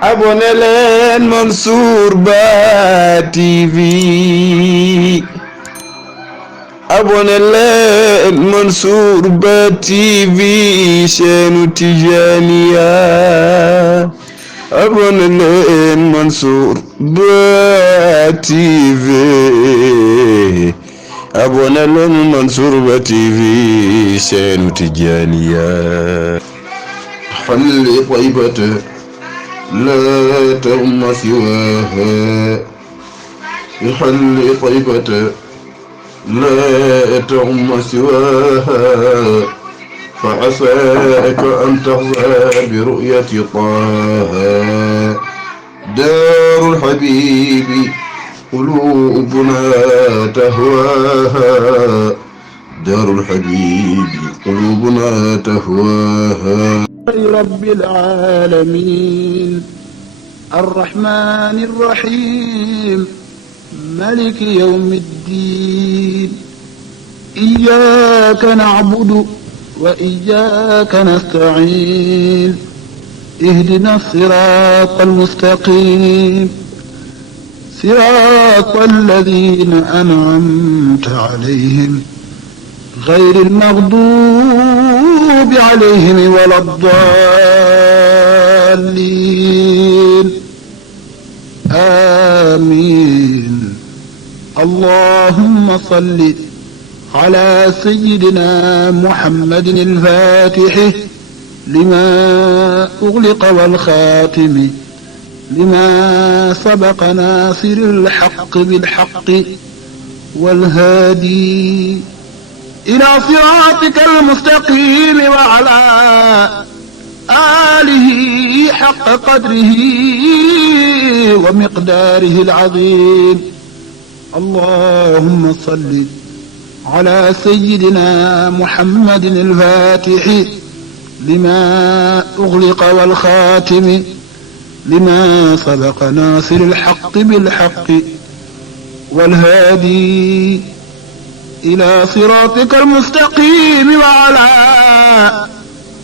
abonné leen Mansour Ba TV abonné leen Mansour Ba TV chaîne Tijaniya abonné leen Mansour Ba TV abonné leen Mansour Ba TV chaîne Tijaniya حل طيبة لا تغم سواها بحل طيبة لا تغم سواها فعساك أن تحظى برؤية طه دار الحبيب قلوبنا تهواها دار الحبيب قلوبنا تهواها رب العالمين الرحمن الرحيم ملك يوم الدين إياك نعبد وإياك نستعين اهدنا الصراط المستقيم صراط الذين أنعمت عليهم غير المغضوب عليهم ولا الضالين آمين اللهم صل على سيدنا محمد الفاتح لما أغلق والخاتم لما سبق ناصر الحق بالحق والهادي إلى صراطك المستقيم وعلى آله حق قدره ومقداره العظيم اللهم صل على سيدنا محمد الفاتح لما أغلق والخاتم لما سبق ناصر الحق بالحق والهادي إلى صراطك المستقيم وعلى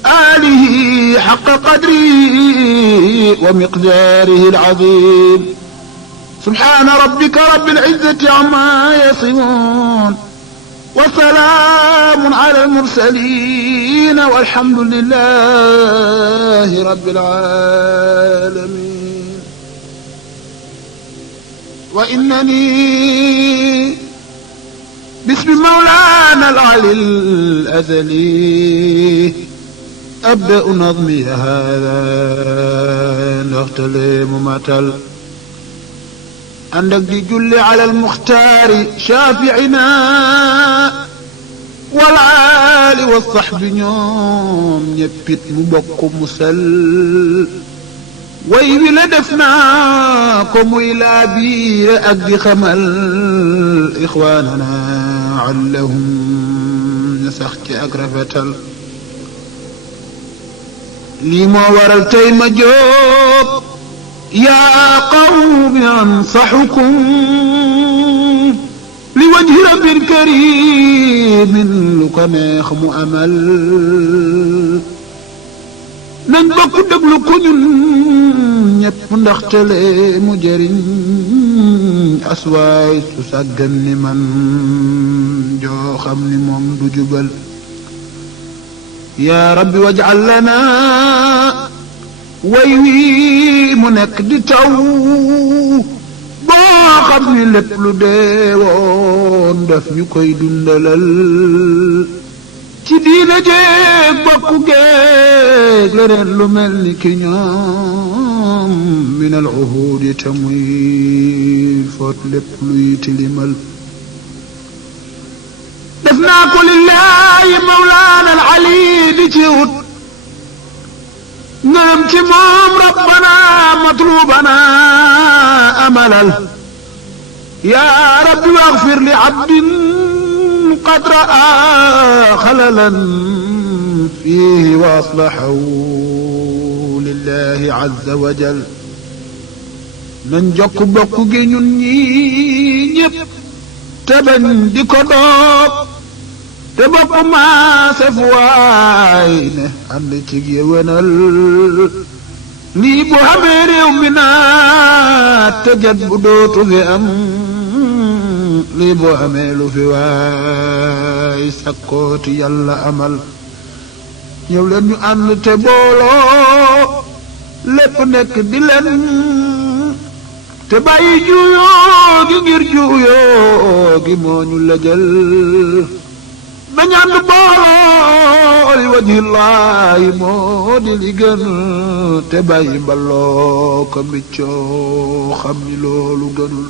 آله حق قدره ومقداره العظيم سبحان ربك رب العزة عما يصفون وسلام على المرسلين والحمد لله رب العالمين وإنني باسم مولانا العلي الأزلي أبدأ نظمي هذا نختلي ممثل عندك دي جل على المختار شافعنا والعالي والصحب نيوم يبت مبق مسل ويل دفناكم إلى بير أقد خمل إخواننا علهم نسخت أقرفة لما ورلتي مجوب يا قوم أنصحكم لوجه رب كريم لكنيخ مؤمل nañ bokk déglu ko ñun ñépp ndaxtele mu jëriñ aswaay su sàggan ni man joo xam ni moom du jubal yaa rabbi waj'al lana way wi mu nekk di taw boo xam ni lépp lu deewoon daf ñu koy dundalal ci diina jéeg bokku géeg leneen lu mel ni ki ñoom min al uhudi te muy foot lépp luy tilimal def naa ko lillahi mawlaana al ali di ci wut ngërëm ci moom rabbana matlubana amalal yaa rabbi waghfir li abdin قد رأى خللا فيه وأصلحه لله عز وجل nañ jokk bokk gi ñun ñi ñépp te bañ di ko doog te bopp maase fu waay ne ànd ci yéwénal lii bu xamee réew mi naat te jat bu dootu fi am lii bu xamee lu fi waay sakkooti yàlla amal ñëw leen ñu ànd te booloo lépp nekk di leen te bàyyi juuyoo gi ngir juuyoo gi moo ñu lëjal nañ ànd booloo li wajhillaahi moo di li gën te bàyyi mbaloo ko mbiccoo xam ni loolu gënul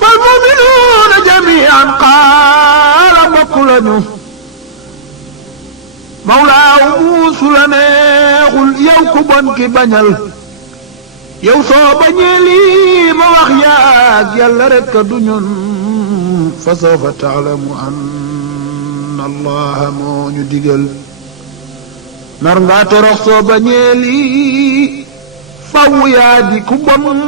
fal mu'minuuna jamii'an qaala bokk lañu mawlaaw muusu la neexul yow ku bon ki bañal yow soo bañee lii ma wax yaag yàlla rekk du ñun fa sawfa taalamu anna allaha moo ñu digal nar ngaa torox soo bañee lii faw yaa di ku bon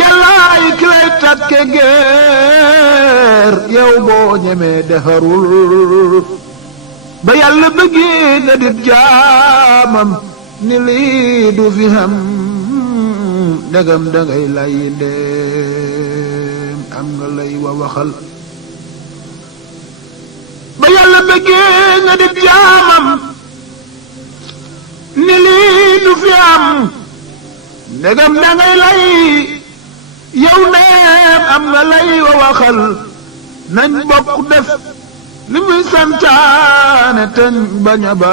yàllaay ki lay takke geer yow boo ñemee defarul ba yàlla bëggee nga dit jaamam ni lii du fi xam ndegam dangay lay ndeem am nga lay wa waxal ba yàlla bëggee nga dit jaamam ni lii du fi am ndegam dangay lay yow ndeem am nga lay wa waxal nañ bokk def li muy santaane teñ bañ a ba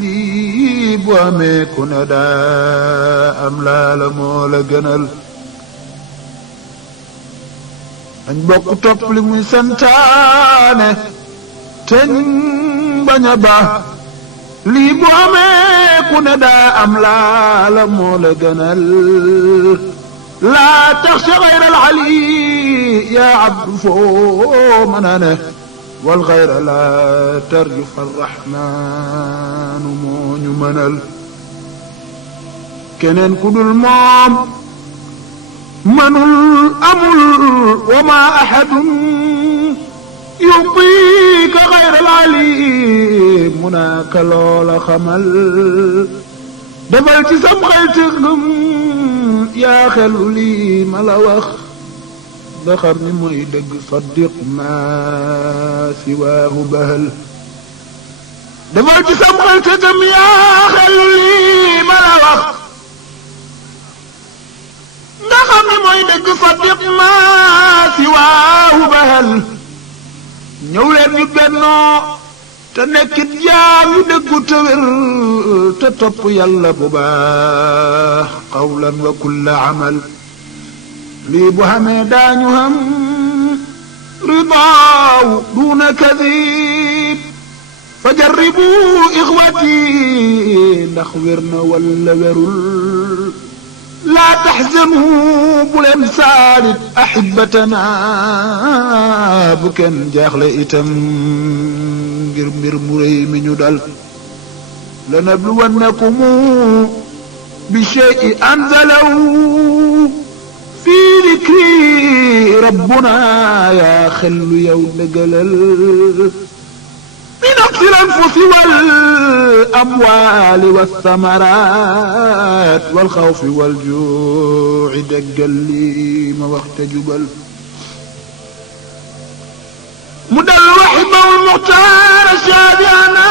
lii bu amee ku ne daa am laala moo la gënal nañ bokk topp li muy santaane teñ bañ a ba lii bu amee ku ne daa am laala moo la gënal laa taxsha gayra al ali yaa abdu foo mën a ne والغير لا ترجو فالرحمن moo ñu mënal keneen ku dul moom mënul amul wa ma ahadun yu'tika ghayra al-alim munaaka loola xamal defal ci sam xel te ngëm yaa xelu lii ma la wax nga xam ni mooy dëgg saddiq ma siwaahu bahal defal ci sam xel te gëm yaa xel lii ma la wax nga xam ni mooy dëgg saddiq ma siwaahu bahal ñëw leen ñu bennoo te nekkit jaam yu dëggu te wér te topp yàlla bu baax qawlan wa kulla amal lii bu xamee daañu xam ridaaw duuna kadib fa jarribu ixwati ndax wér na walla wérul laa taxzanu bu leen saalit axibatana bu kenn jaaxle itam ngir mbir mu rëy mi ñu dal lanabluwannakum bi shay'in anzalahu fi dikri rabbuna yaa xellu yow dëggalal mi naqsi l-anfusi wal amwaali wath-thamaraat wal xawfi wal juu'i dëggal lii ma wax te jubal mu dal waxibahu l-muxtaar shaabi'ana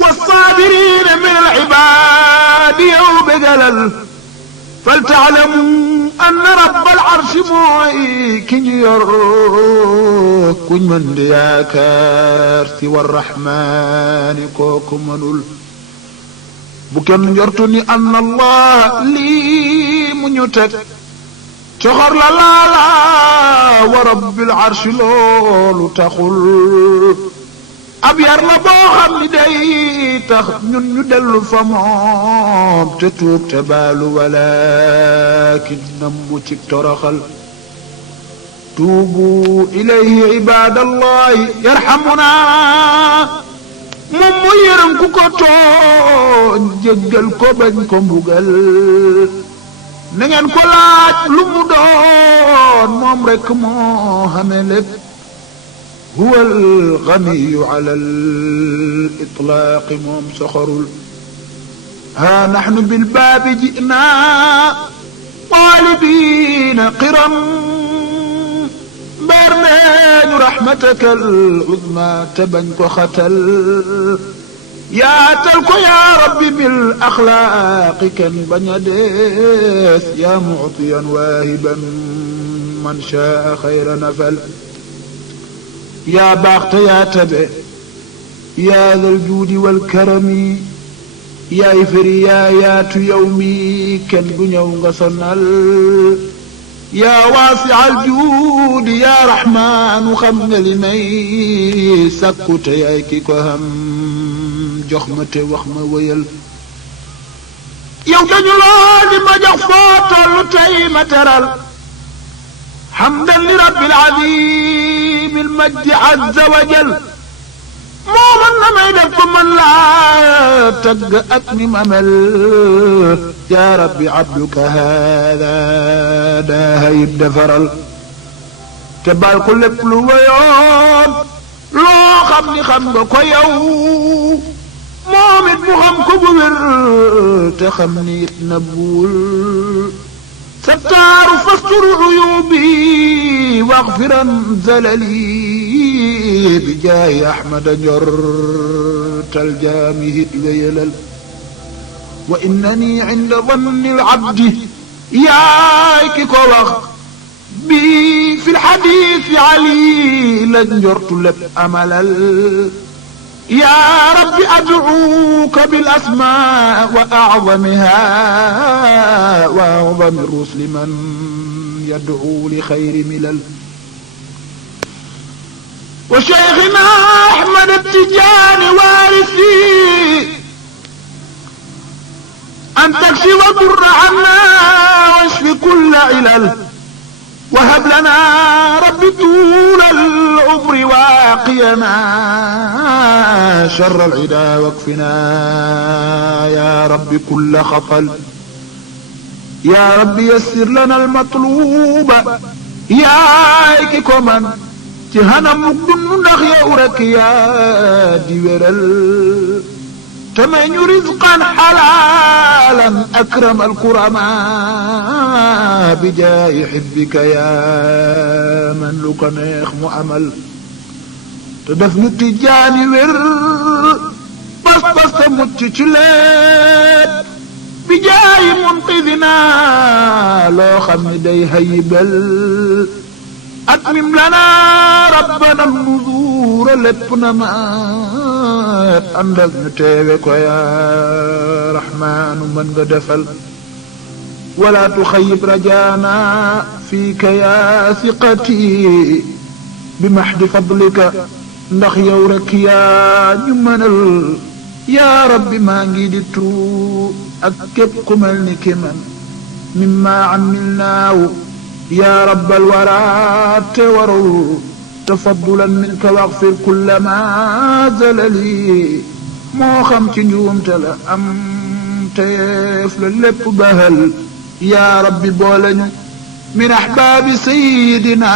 was-saabiriina min al-ibaad yow dëggalal فلتعلموا أن رب العرش mooy ki ñu yor kuñ mën di yaakaar ci warrahmaani kooku mënul bu kenn njortu ni an allah lii mu ñu teg coxor la laala wa rabbil arshi loolu taxul ab yar la boo xam ni day tax ñun ñu dellu fa moom te tuub te baalu walakin nammu ci toroxal tuubu ilayhi ibadallahi yarhamuna moom mu yërëm ku ko tooñ jéggal ko bañ ko mbugal na ngeen ko laaj lu mu doon moom rekk moo xame lépp هو الغني على الإطلاق موم سخر ها نحن بالباب جئنا طالبين قرم برنين رحمتك العظمى تبنك ختل يا تلك يا ربي بالأخلاق كان بنيديس يا معطيا واهبا من شاء خير نفل يا باخت يا تبع يا ذا الجود والكرم يا إفريايات يومي كان بنيو غصنال يا واسع الجود يا رحمن خمنا لمي سكت ياكي كهم جخمة وخمة ويل يو كنيلو دي ما جخ فوتل تاي ما ترال حمدا لرب العظيم المجد عز وجل مومن ما يدف من لا تقأتني ممل يا ربي عبدك هذا داه يدفرل تبال كل بلويون لو خمني خمك يو مومن مخم كبير تخمني تنبول ستار فاستر عيوبي واغفرا زللي بجاه أحمد جرت الجامه ليلل وإنني عند ظن العبد ياك كوخ بي في الحديث علي لنجرت لك أملل يا رب أدعوك بالأسماء وأعظمها وأعظم الرسل من يدعو لخير ملل وشيخنا أحمد التجاني وارثي أن تكشف الضر عنا واشف كل علل وهب لنا رب طول العمر واقينا شر العدا واكفنا يا رب كل خطل يا رب يسر لنا المطلوب يا إككمن تهنا مقدن نخيا أورك يا ديورل تمن رزقا حلالا أكرم الكرماء بجاه حبك يا من لك نيخ مؤمل تدفن التجاني ور بس متشلت بجاه منقذنا لو خمد هيبل أتمم لنا ربنا النذور لبنا ما عندك نتابك يا رحمن من قدفل ولا تخيب رجانا فيك يا ثقتي بمحض فضلك نخيورك يا جمنل يا رب ما نجدتو أكب قملني كمن مما عملناه يا رب الورى توروا تفضلا منك واغفر كل ما زللي مو خمت نجوم تلا أم تيف للب بهل يا رب بولن من أحباب سيدنا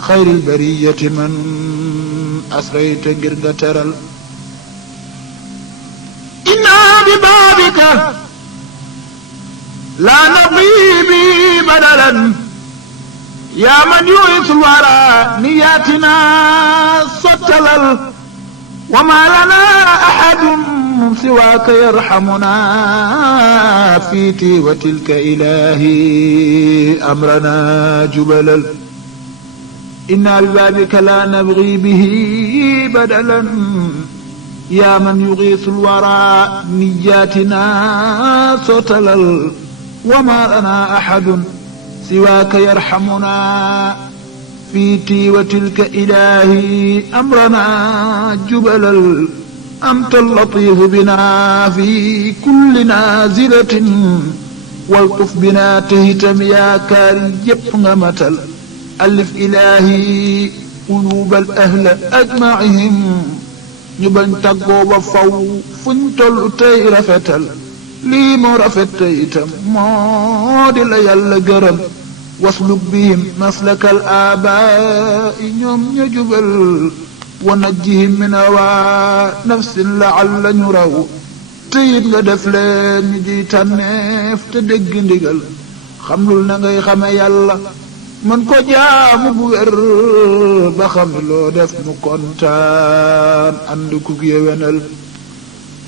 خير البرية من أسريت قرد ترل إنا ببابك لا نبغي به بدلا يا من يؤث الورى نياتنا ستلل وما لنا أحد سواك يرحمنا في وتلك إلهي أمرنا جبلل إنا ببابك لا نبغي به بدلا يا من يغيث الورى نياتنا ستلل وما لنا أحد سواك يرحمنا في وتلك إلهي أمرنا جبلل أنت اللطيف بنا في كل نازلة والطف بنا تهتم يا كاري جبنا متل ألف إلهي قلوب الأهل أجمعهم نبن تقوب فو فنتل تي رفتل lii moo rafet te itam moo di la yàlla gërëm wasluk bihim maslaka al aabaai ñoom ña jubal wa najjihim min awaa nafsin laalla ñu raw te it nga def leen ñu di tànneef te dégg ndigal xam lul na ngay xame yàlla man ko jaamu bu wér ba xam loo def mu kontaan ànd ku yéwénal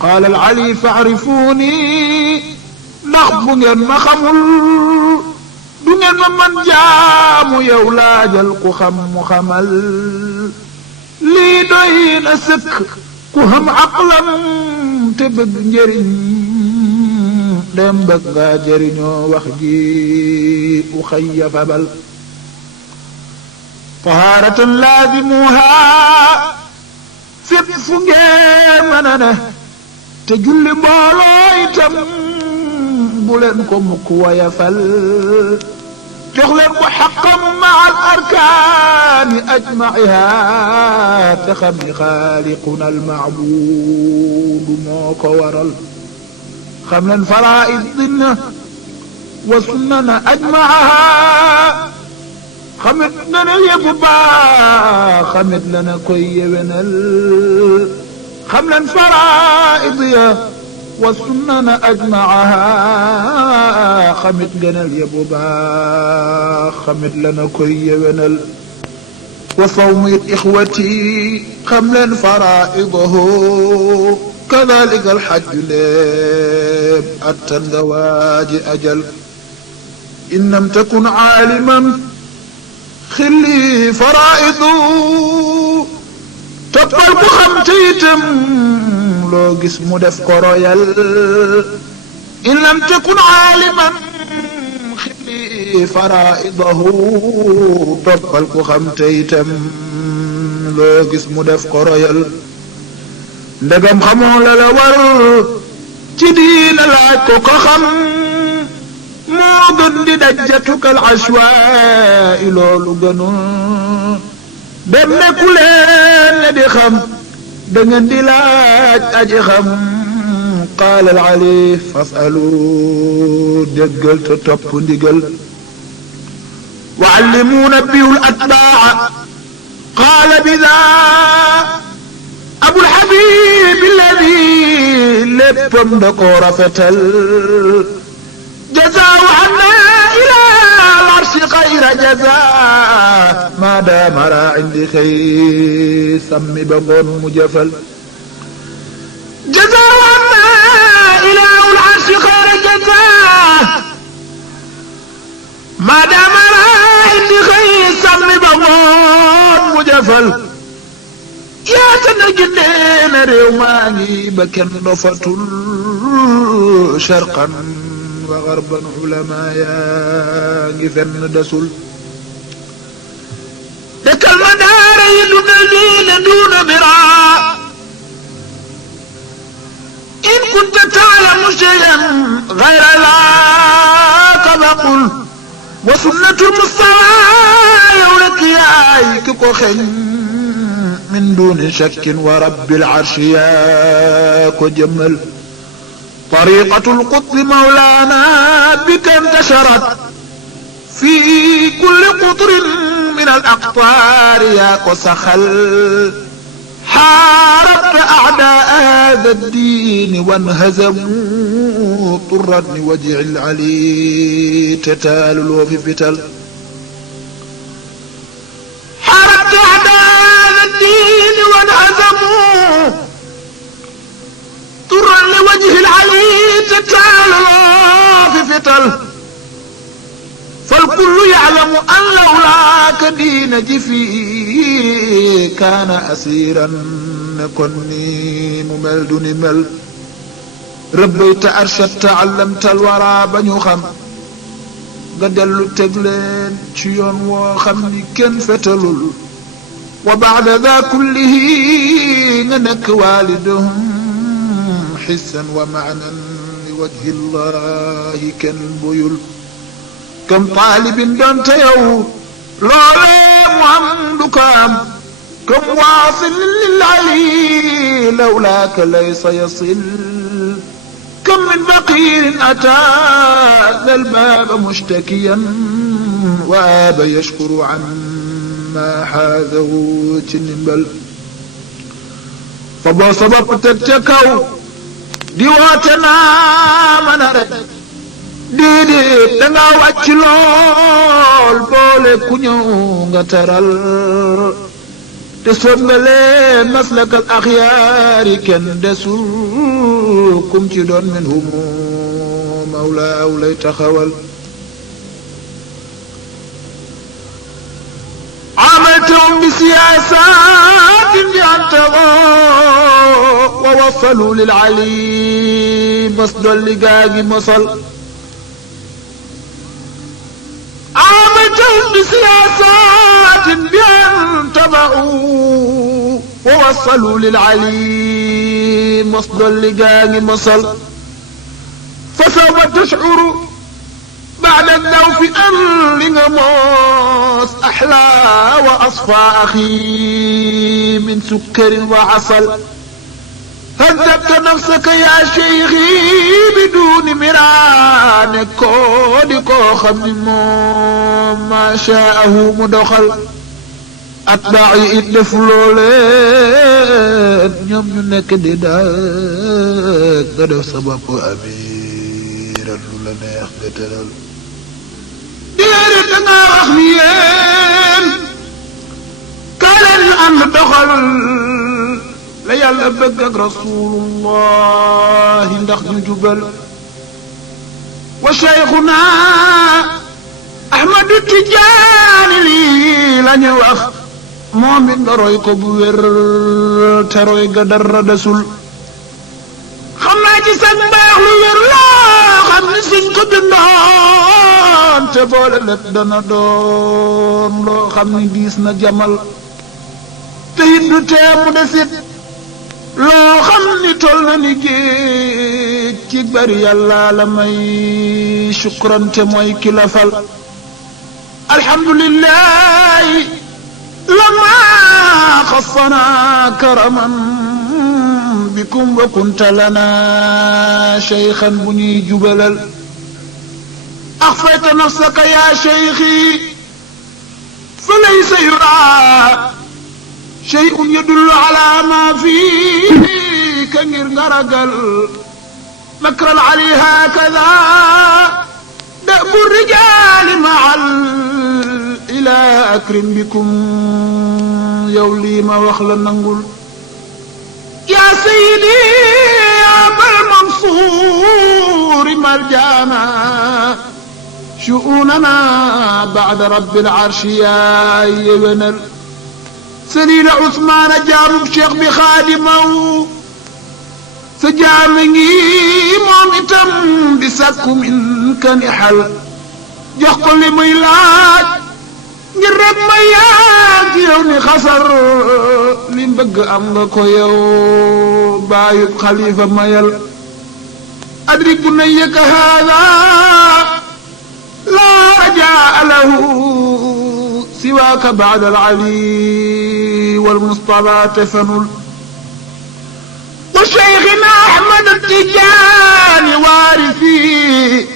qaala al ali faarifuuni ndax bu ngeen ma xamul du ngeen ma man jaamu yow laajal ku xam mu xamal lii doy na sëkk ku xam aqlam te bëgg njëriñ dem bëgg nga jëriñoo wax ji u xayya fabal tahaaratan laazimuha fépp fu ngeen mën a ne te julli mbooloo itam bu leen ko mukk wayafal jox leen ko xaqam ma al arkaani ajmaiha te xam ni xaaliquna al maabudu moo ko waral xam leen faraid dinna wa sunnana ajmaaha xamit na ne yëpp baax xamit la na koy yewenal xam leen faraid ya wa sunnana ajmaaha xamit gënal yëpp baax xamit la na koy yewenal wa sawmu it ixwati xam leen faraidahu kadalika alxajju léeb attan nga waaji ajal in lam takun aaliman xilli faraidu toppal ku xam te itam loo gis mu def ko royal in lam takun aaliman xilli faraidahu toppal ku xam te itam loo gis mu def ko royal ndegam xamoo la la war ci diina laaj ko ko xam moo gën di dajjatukal ashwaay loolu gënul dem nekku leen ne di xam da ngeen di laaj aji xam qaala al ali fasalu déggal te topp ndigal wa allimu nabiyul atbaa qaala bida abul habib alladi léppam da koo rafetal jazaahu anna ila al arshi xayra jazaa ma daama raa indi xëy sammi ba ngoon mu jëfal jazaahu anna ila al arshi xayra jazaa ma daama raa indi xëy sammi ba ngoon mu jëfal yaata na gindee na réew maa ngi ba kenn dofatul sharqan wa garban ulama yaa ngi fenn desul dëkkal ma daara yi dundal diine duuna biraa in kunta taalamu shay'an gayra laaka faqul wa sunnatul mustafa yow rek yaay ki ko xeñ min duni shakkin wa rabbil arshi yaa ko jëmmal tariqatul qutbi mawlaana bika intasharat fi kulli qutrin min al aqtaar yaa ko saxal xaarabta a'daa haada ddiini wanhazamu turran li wajhi al ali te taaluloo fi fital turan li wajhi al-ali tataaloo fi fital fal kullu ya'lamu an lawlaaka diina ji fii kaana asiiran ne kon ni mu mel du ni mel rabbayta arshadta allamta al-waraa ba ñu xam nga dellu teg leen ci yoon woo xam ni kenn fetalul wa ba'da daa kullihi nga nekk waalidahum xissan wa maanan li wajhi llahi kenn boyul kam taalibin doonte yow loolee mu am du ko am kam waasil lil ali lawlaaka laysa yasil kam min faqiirin ataa dal baaba mushtakiyan وآب يشكر عما حاذه تنبل فبو سبب تتكو ديواتنا منارك ديدي دنگا وacc lool boole ku ñëw nga teral te soon nga leen maslak al axyaari kenn desul kum ci doon min humu mawlaaw lay taxawal amaltum bi siyaasatin jantagoo wa wasalu lil ali mas dolli gaagi mosal عاملتهم بسياسات بأن تبعوا ووصلوا للعليم وصل اللقاء مصل فسوف تشعر بعد الذوف أن لنموس أحلى وأصفى أخي من سكر وعسل هذبت نفسك يا شيخي بدون مران كودكو خمم ما شاءه مدخل أتباعي إدف لولين يوم ينك ديداك دف سبب أميرا لنا يخبتنا ديرتنا وخميين كان أن دخل la yàlla bëgg ak rasulullahi ndax ñu jubal wa cheikhuna ahmadu tijaani lii la ñu wax moom it nga roy ko bu wér te roy ga dara desul xam naa ci sag mbaax lu wér loo xam ni suñ ko bindoon te boole lépp dana doon loo xam ni diis na jamal te it du tee mu desit loo xam ni tol na ni géej ci bari yàlla la may shukrante mooy ki la fal alhamdulillahi lama xassana karaman bikum wa kunta lana shaykhan bu ñuy jubalal axfayta nafsaka ya shaykhi fa laysa yura شيء يدل على ما فيك غير غرقل مكر العلي هكذا دأب الرجال مع الإله أكرم بكم يولي ما وخلا نقول يا سيدي يا أبا المنصور مرجانا شؤوننا بعد رب العرش يا يبنر سليل عثمان جابب شيخ بخادمه سجامني مومتم بسكم إن كان حل يقول لي ميلاد نرب مياك يوني خسر لين بق أمك يو بايب خليفة ميل أدرك بنيك هذا لا رجاء له سواك بعد العلي والمصطفى تفنل وشيخنا أحمد التجاني وارثي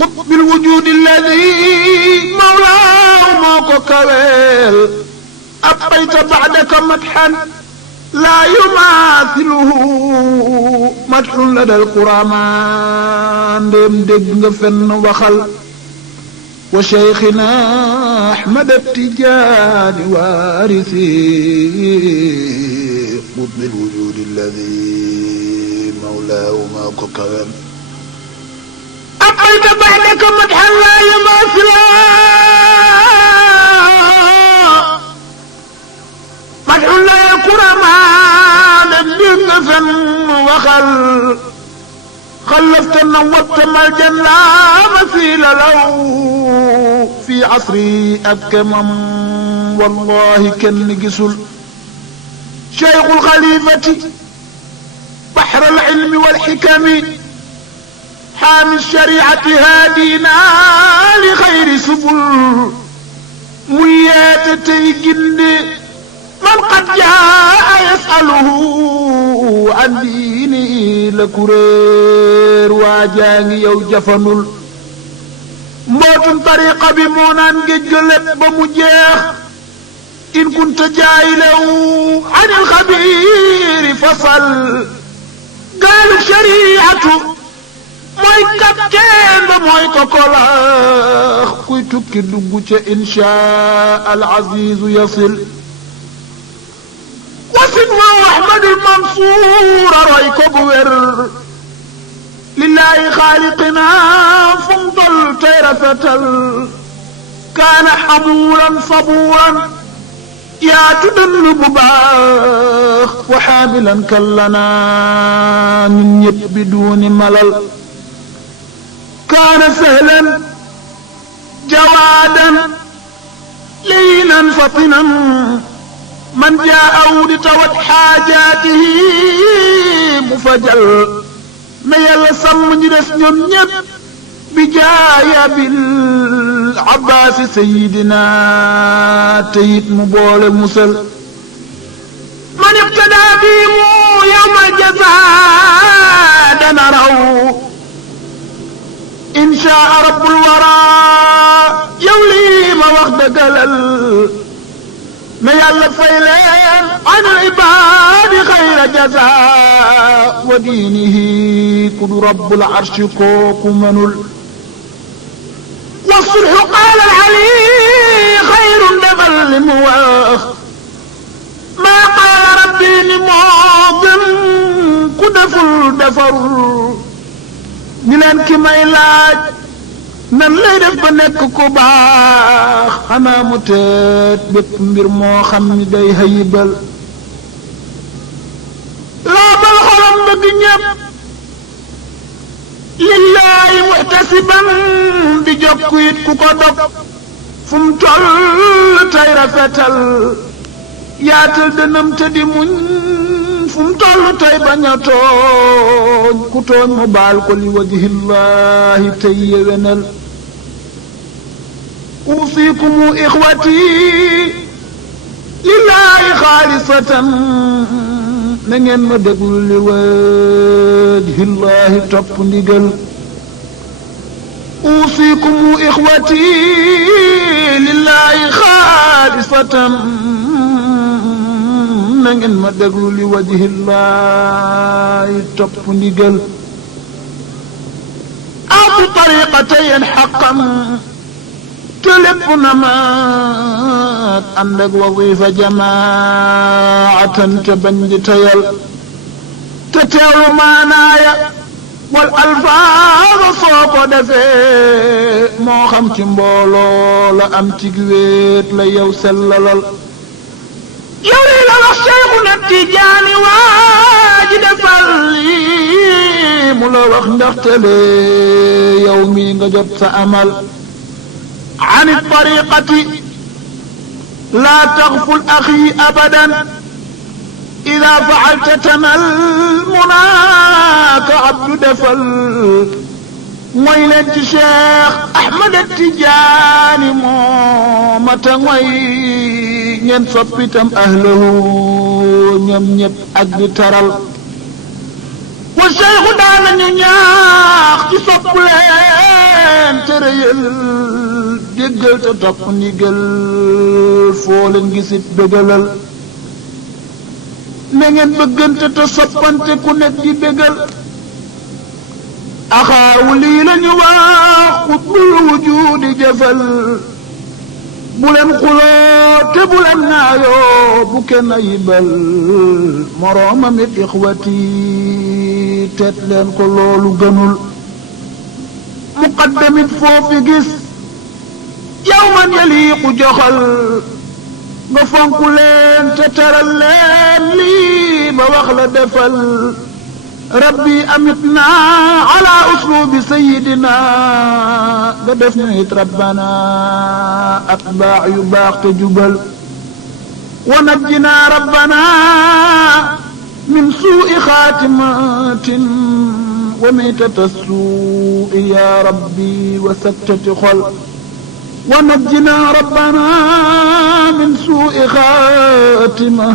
قطب الوجود الذي مولاه موكو كويل أبقيت بعدك مدحا لا يماثله مدح لدى القرامان دم دق فن وخل وشيخنا أحمد التجاني وارثي قطب الوجود الذي مولاه ما كوكب أقلت بعدك مدحا لا يماثلا مدح لا يكرم دم فن وخل خلفتنا واتم الجنة مثيل له في عصري أبكمم والله كن جسل شيخ الخليفة بحر العلم والحكم حامي الشريعة هادينا لخير سبل ميات تيجن من قد جاء يسأله عن دينه لكرير واجاني يو جفنل mbootum tariqa bi moo naan géej ga lépp ba mu jeex in kunta jaahilahu anil xabiiri fasal gaalu shariatu mooy kapteen ba mooy kokolax kuy tukki dugg ca inshaa al azizu yasil wasin moo ahmadul mansuura roy ko bu wér lillahi xaaliqina fum tol tey rafetal kaana xamuuran sabuuran yaatu dënn bu baax wa xaamilan kallana ñun ñëpp bi duuni malal kaana sahlan jawaadan layyinan fatinan man jaahu di tawat xaajaatihi mu fajal na yàlla sàmm ñi des ñoom ñëpp bi jaaya bil abbaasi sayidina teyit mu boole musal man ibtadaa bi mu yawma jazaa dana raw inshaa rabbul waraa yow lii ma wax dëggalal na yàlla fay leen an ibaadi xayra jazaa wa diinihi ku du rabbul arshi kooku mënul wa sulhu qaala al-ali xayrun defal li mu wax maa qaala rabbi ni moo gën ku deful defarul ñu leen ki may laaj nan lay def ba nekk ku baax xanaa mu teet bépp mbir moo xam ni day hayibal laabal xolam bëgg ñépp lillaahi muhtasiban di jokku it ku ko dog fu mu toll tey rafetal yaatal dënam te di muñ fu mu toll tey bañ a tooñ ku tooñ mu baal ko li wajhillahi tey yewenal usiikumu ixwati lillahi xaalisatan na ngeen ma déglu li wajhillahi topp ndigal usiikumu ixwati lillahi xaalisatan na ngeen ma déglu li wajhillahi topp ndigal aatu tariqatayn xaqan te lépp na maat ànd ak wazifa jamaatan te bañ di tayal te teewlu maanaaya wal alfaada soo ko defee moo xam ci mbooloo la am ci wéet la yow sellalal yow lii la wax Cheikhuna Tijaani waa ji defal lii mu la wax ndaxte lee yow mii nga jot sa amal an tariqati laa taxful axi abadan ida faalta tanal munaaka abdu defal mooy leen ci Cheikh Ahmad Tijaani moo mata mooy ngeen soppitam ahlahu ñoom ñëpp ak di taral wa Cheikhu daanañu ñaax ci sopp leen te rëyal déggal te topp ndigal foo leen gisit bégalal na ngeen bëggante te soppante ku nekk di bégal axaawu lii lañu wax xutbul wujuudi jëfal bu leen xuloo te bu leen naayoo bu kenn ayibal moroomam it ixwati teet leen ko loolu gënul muqaddamit foofi gis yow man yaliiqu joxal nga fonku leen te teral leen lii ba wax la defal rabbi amitna ala uslubi sayidina nga def ñu it rabbana atbaax yu baax te jubal wa najjina rabbana min suui xaatimatin wa maytata suui ya rabbi wa saktati xol wa najjina rabbana min suui xaatima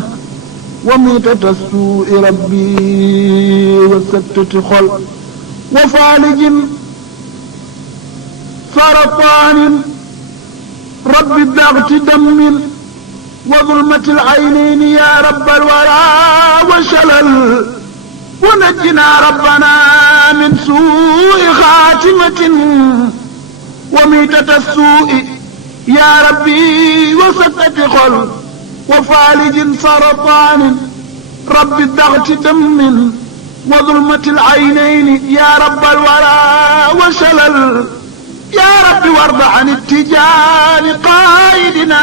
wa miitata suui rabbi wa saktati xol wa faalijin سرطان رب ضغط دم وظلمة العينين يا رب الورى وشلل ونجنا ربنا من سوء خاتمة وميتة السوء يا ربي وسكة خل وفالج سرطان رب الضغط دم وظلمة العينين يا رب الورى وشلل يا رب وارض عن اتجاه قائدنا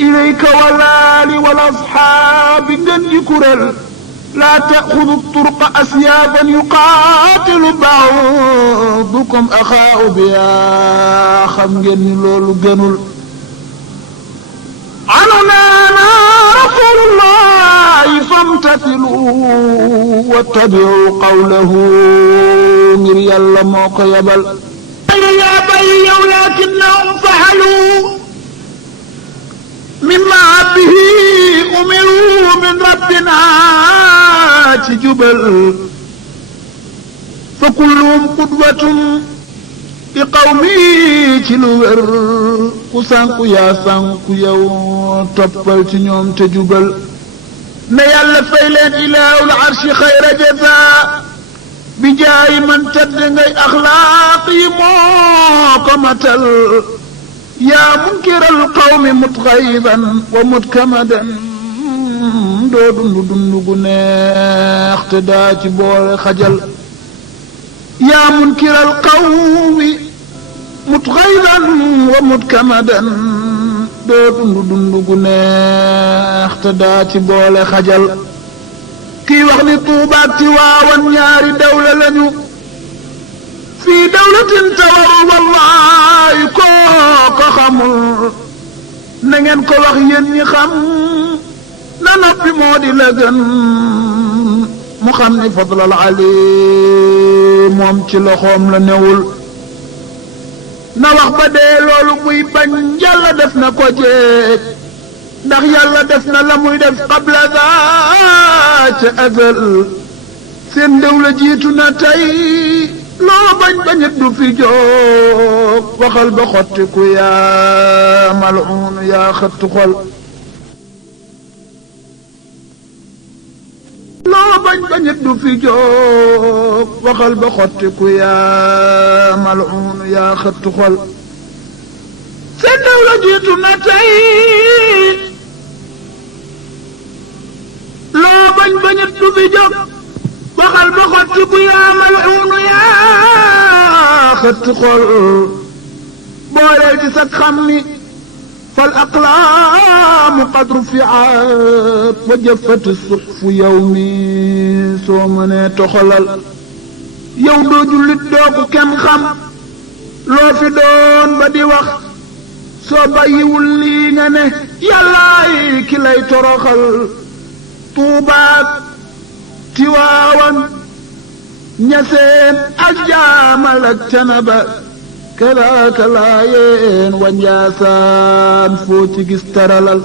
إليك والآل والأصحاب جند كرل لا تأخذ الطرق أسيابا يقاتل بعضكم أخاه بيا خم جن لول جنول عننا رسول الله فامتثلوا واتبعوا قوله من يلا موك يبل يا بي ولكنهم فعلوا مما به أمروا من ربنا تجبل فكلهم قدوة لقومي تلور كسانكو يا سانكو يو تبال تنيوم تجبل نيال فيلين إله العرش خير جزاء بجاي من تدنغي أخلاقي موكمتل يا منكر القوم متغيظا ومتكمدا دودن دندغنا اقتدات بول خجل يا منكر القوم متغيظا ومتكمدا دودن دندغنا اقتدات بول خجل كي وخني طوبات واوان ñaari dawla lañu في دولة تور والله كوكو خمول نغن كو wax yeen ñi xam na noppi modi la gën mu xam ni fadl al ali mom ci loxom la newul na wax ba dee loolu muy bañ yàlla def na ko jeet ndax yàlla def na la muy def qabla daa ca azal seen dawla jiitu na tey loo bañ bañit du fi jóg waxal ba xottiku yaa mal'uun yaa xëttu xol loo bañ bañit du fi jóg waxal ba xottiku yaa mal'uun yaa xëttu xol seen dawla jiitu na tey loo bañ bañit du fi jóg waxal ba xottiku yaa mal'uun yaa xëtt xol booleel ci sag xam ni fal aqlaamu qad rufi'at wa jaffat as-suhfu yow mi soo mënee toxalal yow doo jullit doo ko kenn xam loo fi doon ba di wax soo bàyyiwul lii nga ne yàllaay ki lay toroxal tuubaat tiwaawan ñaseen ak jaamal ak canaba kalaaka laayeen wa njaasaan foo ci gis taralal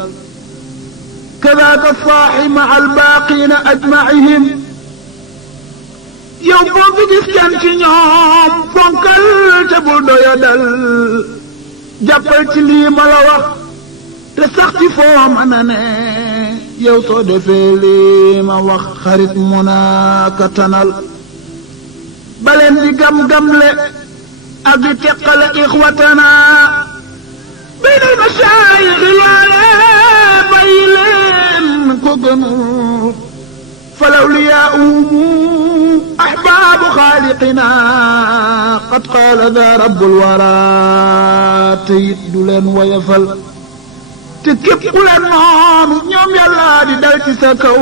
kalaaka saaxi ma albaaqiina ajmaihim yow boo fi gis can ci ñoom fonkal te bul doyadal jàppal ci lii ma la wax te sax ci foo mën a ne yow soo defee lii ma wax xarit mu naa ka tanal baleen di gam-gamle ak di teqale ixwatana baynal masaayix loole bàyyi leen ko gënul falawliyaa'uhum ahbaabu xaaliqina qad qaala daa rabbul waraa te it du leen woyafal te képp ku leen noonu ñoom yàlla di dal ci sa kaw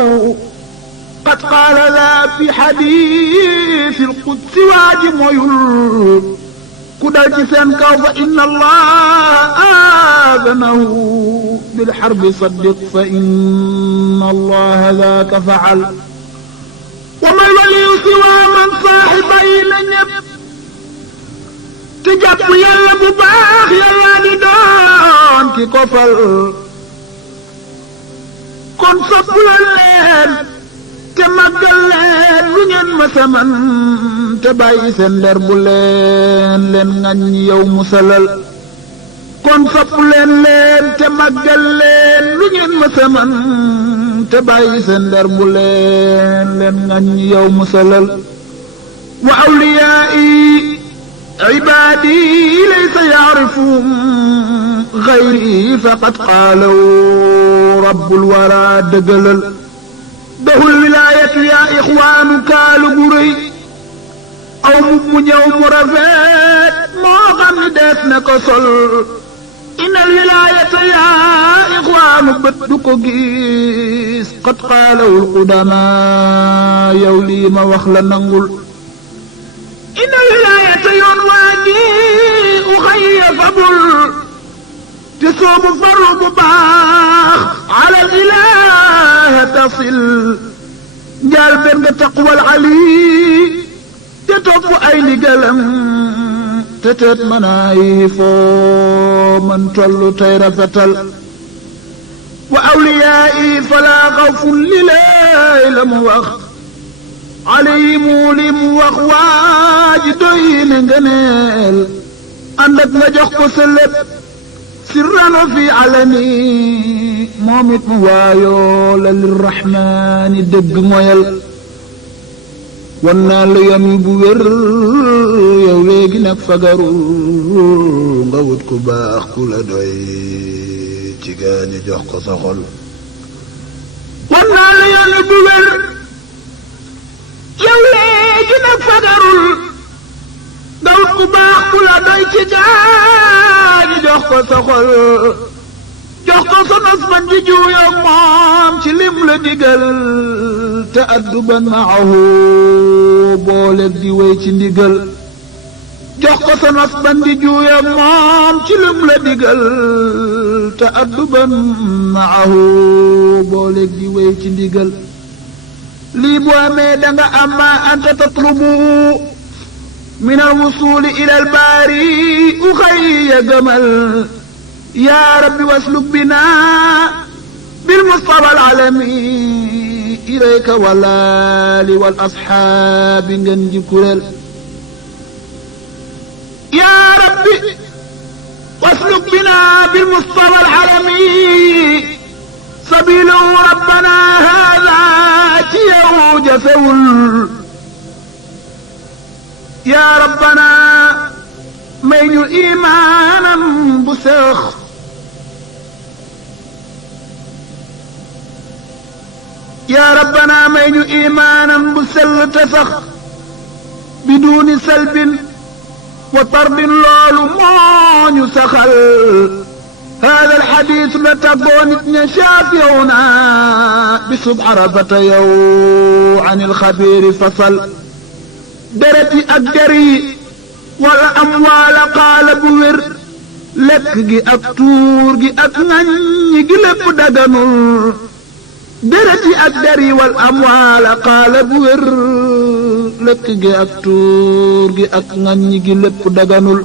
qad qaala daa fi xadiisil qudsi waaji moyul ku dal ci seen kaw fa inna allaha aadanahu bilxarbi saddiq fa inna allaha daaka facal wa mal waliyu siwa man saaxibay la ñëpp te jàpp yàlla bu baax yàlla di doon ki ko fal kon soppula leen te màggal leen lu ñëpp ngeen ma saman te bàyyi seen der bu leen ŋaññ yow musalal kon sopp leen te màggal leen lu ngeen ma saman te bàyyi seen der bu leen ŋaññ yow musalal wa awliyaa'i ibaadi laysa yaarifuhum gayri faqad qaalaw rabbul wara dëggalal dahul wilaayatu yaa ixwaanu kaalu gu rëy aw mu ñëw mu rafet moo xam ni dees na ko sol innal wilaayata yaa ixwaanu bët du ko gis qad qaalawul qudamaa yow lii ma wax la nangul innal wilaayata yoon waa ji u xayya fabul te soobu farlu bu baax alal ilaah tasil njaal benn nga taqwal ali te topp ay ndigalam te teet manaay foo man tollu tey rafetal wa awliyaa'i falaa xawfun lilaay la mu wax alayhimu li mu wax waaji doy ne ngëneel ànd ak nga jox ko sa lépp sirran wa fi alani moom it mu waayoo la lirrahmaani dëgg moyal wan naa la yoon bu wér yow léegi nag fagaru nga wut ku baax ku la doy ci gaañu jox ko sa xol wan naa la yoon bu wér yow léegi nag fagarul nga wut ku baax ku la doy ci gaañu jox ko sa xol jox ko sa nos man di juuyoo moom ci lim la digal te adduban maahu booleeg di wéy ci ndigal jox ko sa nos man di juuyoo moom ci lim la digal te adduban maahu booleeg di wéy ci ndigal lii bu amee danga am ma anta tatlubu min alwusuli ila albaari u xayya gëmal yaa rabbi wasluk bina bil mustafa al alami ilayka wal ali wal ashaabi ngeen ji kurel yaa rabbi wasluk bina bil mustafa al alami sabilu rabbana hada ci yow jafewul yaa rabbana may ñu imaanam bu seex yaa rabbana may ñu imaanam bu sell te sax biduuni salbin wa tarbin loolu moo ñu saxal هذا الحديث la tàggoo nit ña shaafi'una bisub arafata yow an alxabiiri fasal dereti ak der yi wala am waala xaala bu wér lekk gi ak tuur gi ak ŋaññi gi lépp daganul dereti ak der yi wala am waala xaala bu wér lekk gi ak tuur gi ak ŋaññi gi lépp daganul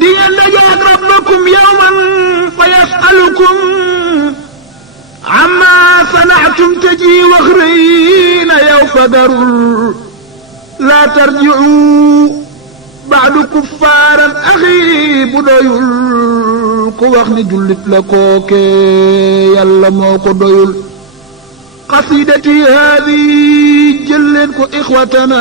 di ngeen dajaak rabbakum yawman fa yasalukum amma sana'tum tëji wax rëy na yow fagarul laa tarji'u ba'du kuffaaran axi bu doyul ku wax ni jullit la kooke yàlla moo ko doyul qasidati haadi jël leen ko ixwatana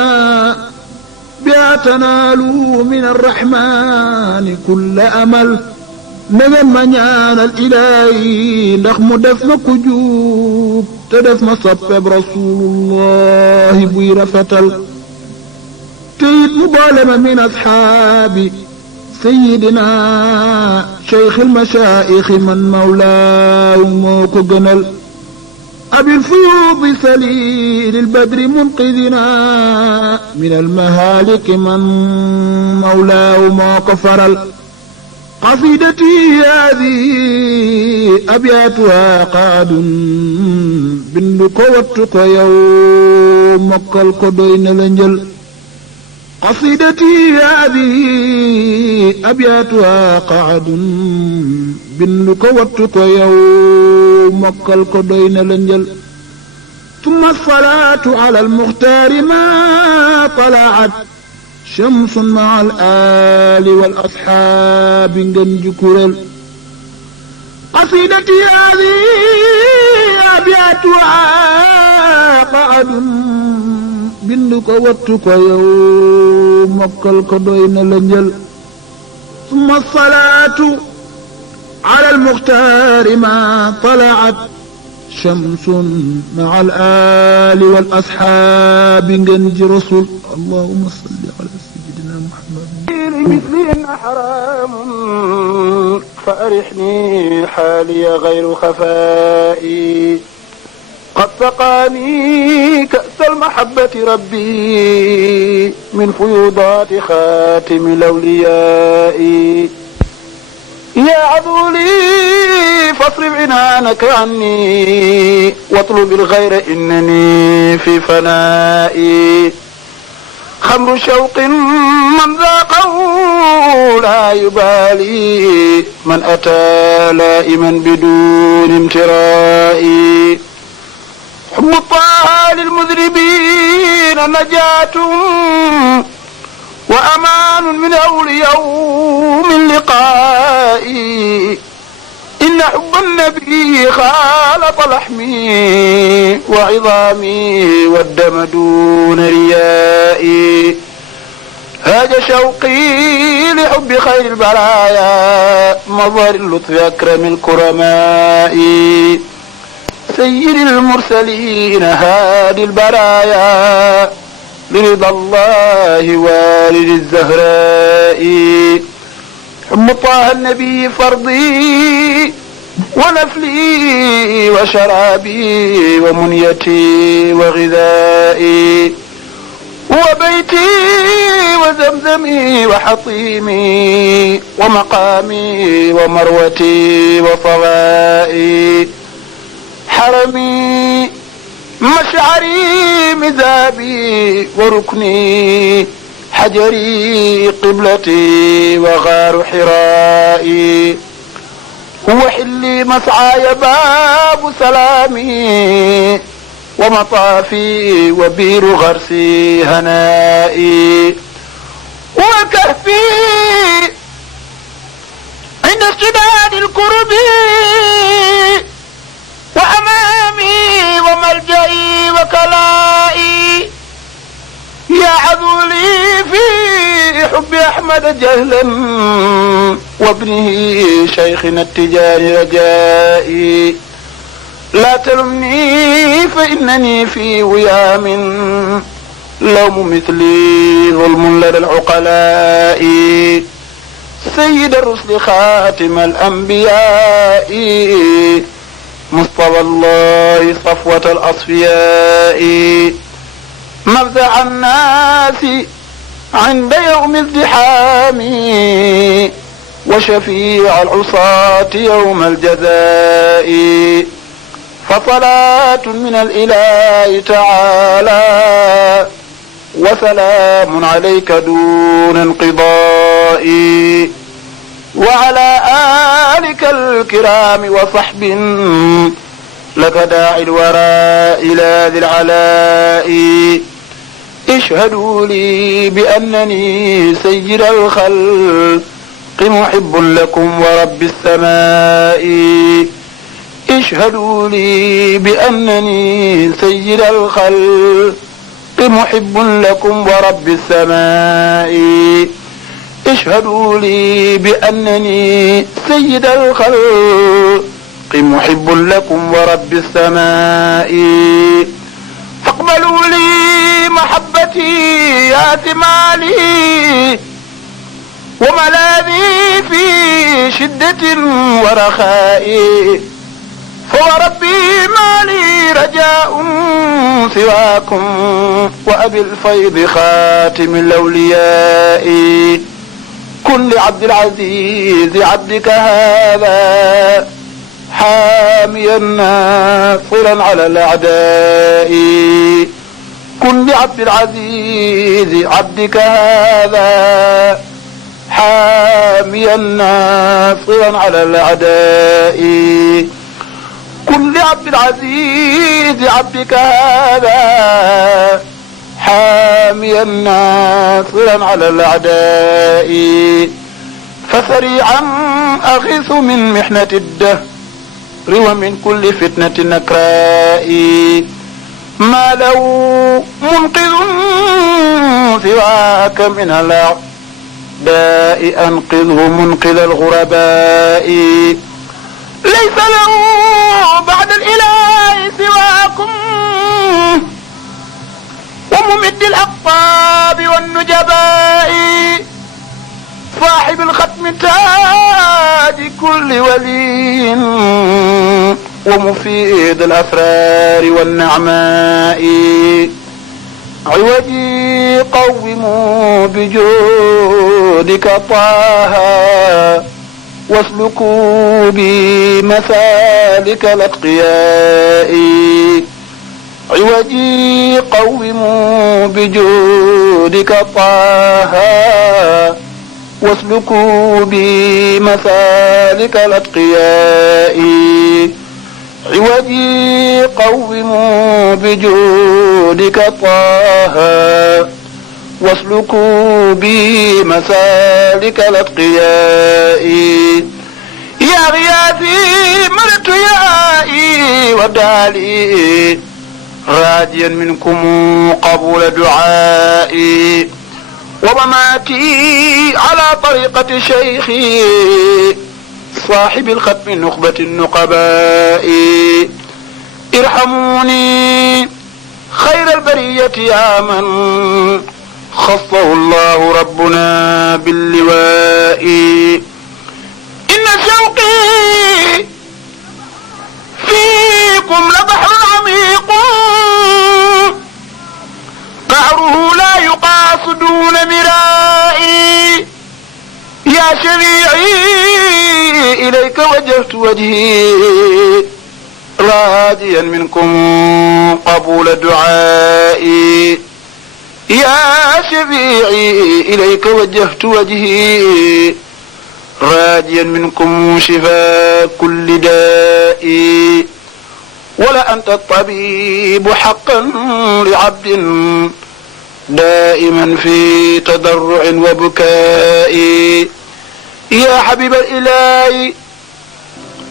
biha tanaalu min arrahmani kulla amal na ngeen ma ñaanal ilaahi ndax mu def ma ku juub te def ma soppeb rasulullahi buy rafetal te it mu boole ma min ashaabi sayidina cheikh almashaayixi man mawlaahu moo ko gënal abil fuyuudi saliil albadri munqidina min almahaaliki man mawlaahu moo ko faral qasidati haadi abyaatuha qaadun bindu ko wattu ko yow mokkal ko doy na la njël qasidati haadi abyaatuha qaadun bindu ko wattu ko yow mokkal ko doy na la njël ثم الصلاة على المختار ما طلعت شمس مع الآل والأصحاب نجم كرل قصيدتي هذه أبياتها قعد بندك واتك يوم مكالك دوين لنجل ثم الصلاة على المختار ما طلعت شمس مع الآل والأصحاب نجنج رسول اللهم صل على سيدنا محمد مثلهن حرام فأرحني حالي غير خفائي قد سقاني كأس المحبة ربي من فيوضات خاتم الأولياء يا عذولي فاصرف عنانك عني واطلب الغير إنني في فنائي خمر شوق من ذاقه لا يبالي من أتى لائما بدون امتراء حب طه للمذنبين نجاة وأمان من أول يوم اللقاء إن حب النبي خالط لحمي وعظامي والدم دون ريائي هاج شوقي لحب خير البرايا مظهر اللطف أكرم الكرماء سيد المرسلين هادي البرايا برضا الله والد الزهراء حب طه النبي فرضي ونفلي وشرابي ومنيتي وغذائي وبيتي وزمزمي وحطيمي ومقامي ومروتي وصوائي حرمي مشعري مذابي وركني حجري قبلتي وغار حرائي هو حلي مسعاي باب سلامي ومطافي وبير غرسي هنائي وكهفي عند اشتداد الكرب وأمامي وملجئي وكلائي يا عذولي في حب أحمد جهلا وابنه شيخنا التجاري رجائي لا تلمني فإنني في ويام لوم مثلي ظلم لدى العقلاء سيد الرسل خاتم الأنبياء مصطفى الله صفوة الأصفياء مفزع الناس عند يوم الزحام وشفيع العصاة يوم الجزاء فصلاة من الإله تعالى وسلام عليك دون انقضاء وعلى آلك الكرام وصحب لك داعي الورى إلى ذي العلاء اشهدوا لي بأنني سيد الخلق محب لكم ورب السماء اشهدوا لي بأنني سيد الخلق محب لكم ورب السماء اشهدوا لي بأنني سيد الخلق محب لكم ورب السماء فاقبلوا لي محبتي يا ثمالي وملاذي في شدة ورخاء فوربي ما لي رجاء سواكم وأبي الفيض خاتم الأولياء كن لعبد العزيز عبدك هذا حاميا ناصرا على الأعداء كن لعبد العزيز عبدك هذا حاميا ناصرا على الأعداء كن لعبد العزيز عبدك هذا حاميا ناصرا على الأعداء فسريعا أغيث من محنة الدهر ومن كل فتنة نكراء ما لو منقذ سواك من الأعداء أنقذه منقذ الغرباء ليس له بعد الإله سواكم وممد الأقطاب والنجباء صاحب الختم تاج كل ولي ومفيد الأسرار والنعماء عوجي قوموا بجودك طه واسلكوا بمسالك الأتقياء عوجي قوموا بجودك طه واسلكوا بمسالك الأتقياء عوجي قوموا بجودك طه واسلكوا بمسالك الأتقياء يا غياثي مرت يائي ودالي راجيا منكم قبول دعائي ومماتي على طريقة شيخي صاحب الختم نخبة النقباء ارحموني خير البرية يا من خصه الله ربنا باللواء إن شوقي فيكم لبحر عميق قعره لا يقاس دون مرائي يا شريعي إليك وجهت وجهي راضيا منكم قبول دعائي يا شفيعي إليك وجهت وجهي راجيا منكم شفاء كل داء ولا أنت الطبيب حقا لعبد دائما في تضرع وبكاء يا حبيب الإله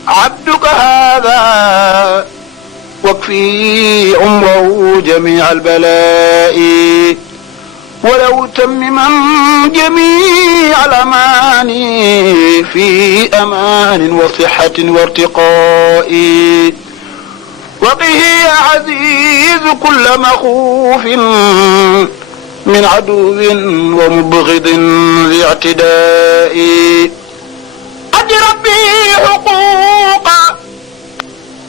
عبدك هذا واكفي عمره جميع البلاء ولو تمما جميع الأماني في أمان وصحة وارتقاء وقه يا عزيز كل مخوف من عدو ومبغض ذي اعتداء أد ربي حقوق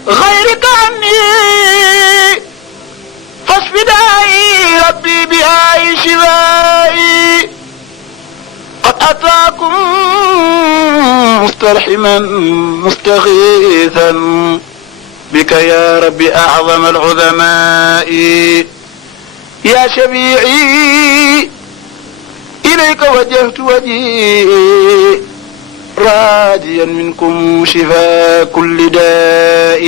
غيرك عني فاشف داعي ربي بآي شفائي قد أتاكم مسترحما مستغيثا بك يا رب أعظم العظماء يا شفيعي إليك وجهت وجهي راجيا منكم شفاء كل داء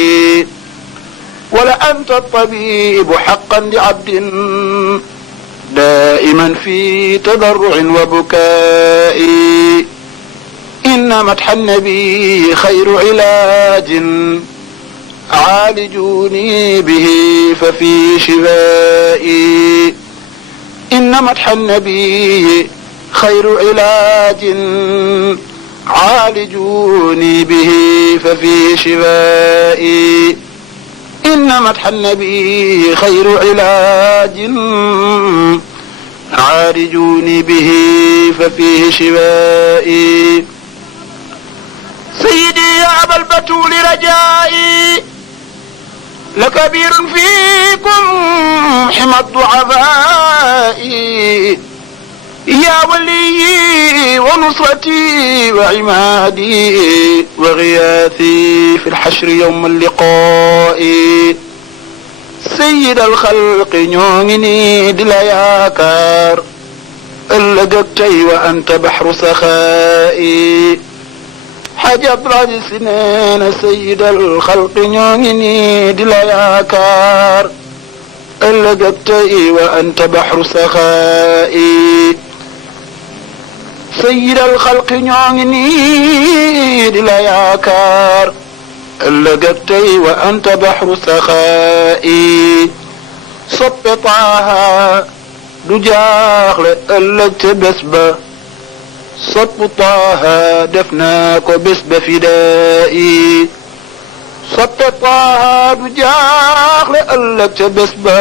ولا أنت الطبيب حقا لعبد دائما في تضرع وبكاء إن مدح النبي خير علاج عالجوني به ففي شفائي إن مدح النبي خير علاج عالجوني به ففي شفائي إن مدح النبي خير علاج عالجوني به ففيه شفائي سيدي يا أبا البتول رجائي لكبير فيكم حمى الضعفاء يا ولي ونصرتي وعمادي وغياثي في الحشر يوم اللقاء سيد الخلق نيوني دلاياكار اللقبتي وأنت بحر سخائي xajab raji si neena sayidal xalqi ñoo ngi nii di la yaakaar ëllëg ak tey wa anta baxru saxaa'i sayidal xalqi ñoo ngi nii di la yaakaar ëllëg ak tey wa anta baxru saxaa'i soppe Taaha du jaaxle ëllëg ca bés ba sopp Taaha def naa ko bés ba fidaa'i soppe Taaha du jaaxle ëllëg ca bés ba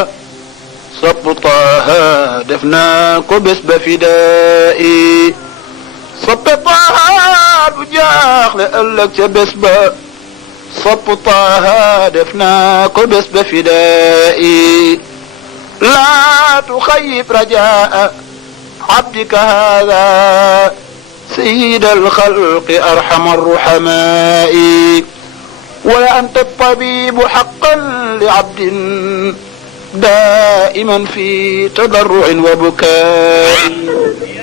sopp Taaha def naa ko bés ba fidaa'i soppe Taaha du jaaxle ëllëg ca bés ba sopp Taaha def naa ko bés ba fidaa'i laa tuxayyib rajaa abdika haada sayyidal xalqi arhamar ruhamaa'i wala anta tabiibu haqqan li abdin daa'iman fi tadarru'in wa bukaa'i